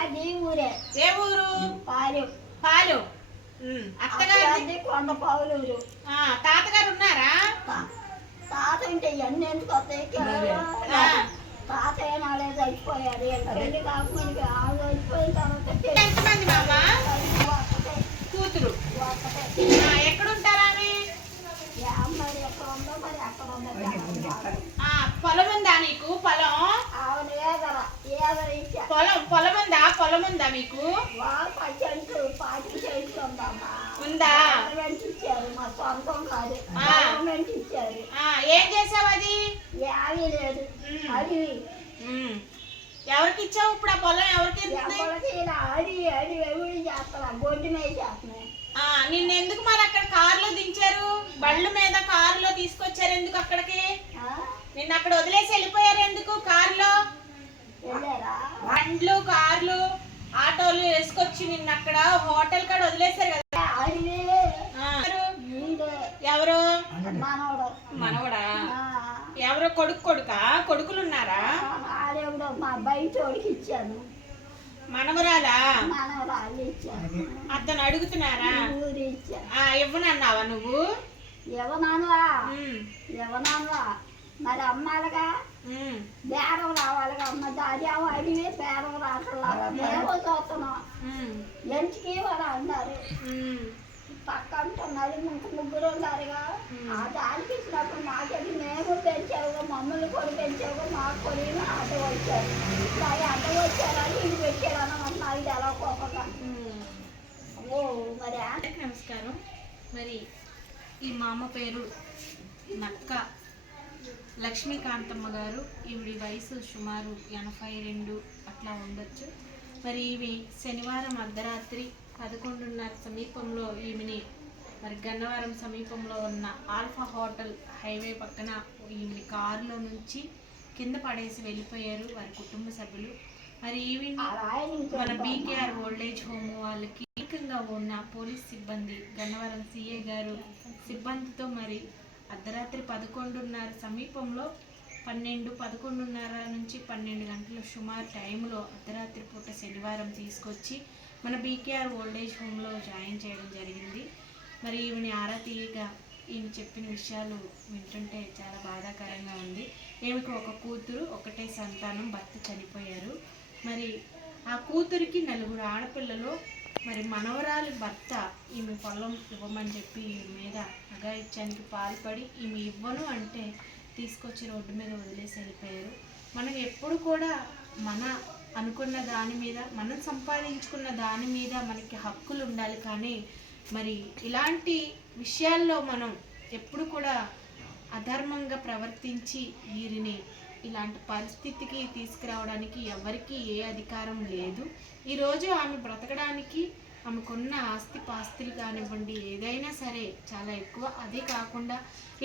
మాది ఊరే. ఏ ఊరు? పాలు. పాలు. అత్తగారు కొండ పావులూరు. ఆ, తాతగారు ఉన్నారా? తాత అంటే ఇవన్నీ ఎందుకు వస్తాయి? ఆ. తాత ఏనాడే చచ్చిపోయారు పెళ్ళి కాకముందుకి ఆవిడ చచ్చిపోయిన తర్వాత కూతురు. ఎక్కడుంటారా ఆమె? ఏ అమ్మాయి ఎక్కడ ఉందో మరి అక్కడ ఉందో తెలియదు. ఆ, పొలం ఉందా నీకు? పొలం? పొలం పొలం ఉందా? పొలం ఉందా మీకు? ఉందా? ఏం చేసావు అది. అది. ఎవరికి ఇచ్చావు ఇప్పుడు ఆ పొలం? ఎవరికి నిన్ను ఎందుకు మరి అక్కడ కారులో దించారు? బళ్ళు మీద కారులో తీసుకొచ్చారు ఎందుకు అక్కడికి? నిన్ను అక్కడ వదిలేసి వెళ్ళిపోయారు ఎందుకు కారులో? బండ్లు కార్లు ఆటోలు వేసుకొచ్చి నిన్ను అక్కడ హోటల్ కాడ వదిలేశారు కదా. ఎవరు? మనవడు. ఎవరో కొడుకు కొడుకా? కొడుకులు ఉన్నారా మా బయట వాడికి ఇచ్చాను మనవరాలా? అతను అడుగుతున్నారా? ఇవ్వనన్నావా నువ్వు? ఎవనాన్వా ఎవనాన్వా మరి అమ్మాలిగా బేరం రావాలిగా అమ్మ. దాదాపు అడివి బేరం రాకల్లా మేము చూస్తున్నాం ఎంచుకి వారు అన్నారు. పక్క అంటున్నారు ఇంక ముగ్గురు ఉన్నారుగా. ఆ దానికి ఇచ్చినప్పుడు మాకెళ్ళి మేము పెంచావుగా మమ్మల్ని కూడా పెంచావుగా మాకు కూడా అడ్డ వచ్చారు మరి అడ్డ వచ్చారని ఇది పెట్టారని అన్నారు ఇది ఎలా కోపంగా. ఓ మరి నమస్కారం. మరి ఈ మామ పేరు నక్క. లక్ష్మీకాంతమ్మ గారు ఈవిడి వయసు సుమారు ఎనభై రెండు అట్లా ఉండొచ్చు. మరి ఈమె శనివారం అర్ధరాత్రి పదకొండున్నర సమీపంలో ఈమెని మరి గన్నవరం సమీపంలో ఉన్న ఆల్ఫా హోటల్ హైవే పక్కన ఈమెని కారులో నుంచి కింద పడేసి వెళ్ళిపోయారు వారి కుటుంబ సభ్యులు. మరి ఈవిని మన బీకేఆర్ ఓల్డేజ్ హోమ్ వాళ్ళకి ఏకంగా ఉన్న పోలీస్ సిబ్బంది గన్నవరం సిఏ గారు సిబ్బందితో మరి అర్ధరాత్రి పదకొండున్నర సమీపంలో పన్నెండు పదకొండున్నర నుంచి పన్నెండు గంటల సుమారు టైంలో అర్ధరాత్రి పూట శనివారం తీసుకొచ్చి మన బీకేఆర్ ఓల్డేజ్ హోమ్లో జాయిన్ చేయడం జరిగింది. మరి ఈమెని ఆరా తీయగా ఈమె చెప్పిన విషయాలు వింటుంటే చాలా బాధాకరంగా ఉంది. ఈమెకు ఒక కూతురు ఒకటే సంతానం భర్త చనిపోయారు. మరి ఆ కూతురికి నలుగురు ఆడపిల్లలు మరి మనవరాలి భర్త ఈమె పొలం ఇవ్వమని చెప్పి ఈమె మీద అఘాయిత్యానికి పాల్పడి ఈమె ఇవ్వను అంటే తీసుకొచ్చి రోడ్డు మీద వదిలేసి వెళ్ళిపోయారు. మనం ఎప్పుడు కూడా మన అనుకున్న దాని మీద మనం సంపాదించుకున్న దాని మీద మనకి హక్కులు ఉండాలి. కానీ మరి ఇలాంటి విషయాల్లో మనం ఎప్పుడు కూడా అధర్మంగా ప్రవర్తించి వీరిని ఇలాంటి పరిస్థితికి తీసుకురావడానికి ఎవరికీ ఏ అధికారం లేదు. ఈరోజు ఆమె బ్రతకడానికి ఆమెకున్న ఆస్తి పాస్తులు కానివ్వండి ఏదైనా సరే చాలా ఎక్కువ. అదే కాకుండా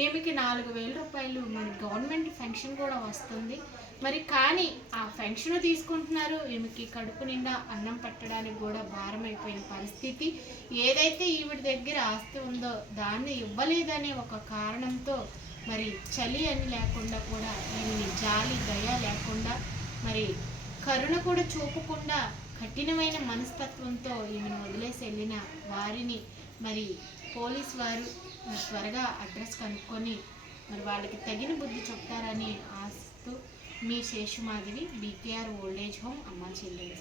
ఈమెకి నాలుగు వేల రూపాయలు మరి గవర్నమెంట్ పెన్షన్ కూడా వస్తుంది. మరి కానీ ఆ పెన్షన్ తీసుకుంటున్నారు. ఈమెకి కడుపు నిండా అన్నం పెట్టడానికి కూడా భారం అయిపోయిన పరిస్థితి. ఏదైతే ఈవిడ దగ్గర ఆస్తి ఉందో దాన్ని ఇవ్వలేదనే ఒక కారణంతో మరి చలి అని లేకుండా కూడా ఈమెని జాలి దయ లేకుండా మరి కరుణ కూడా చూపకుండా కఠినమైన మనస్తత్వంతో ఈమెను వదిలేసి వెళ్ళిన వారిని మరి పోలీస్ వారు మరి త్వరగా అడ్రస్ కనుక్కొని మరి వాళ్ళకి తగిన బుద్ధి చెప్తారని ఆశిస్తూ మీ Seshumadhavi BKR old age home అమ్మ చెల్లెలు.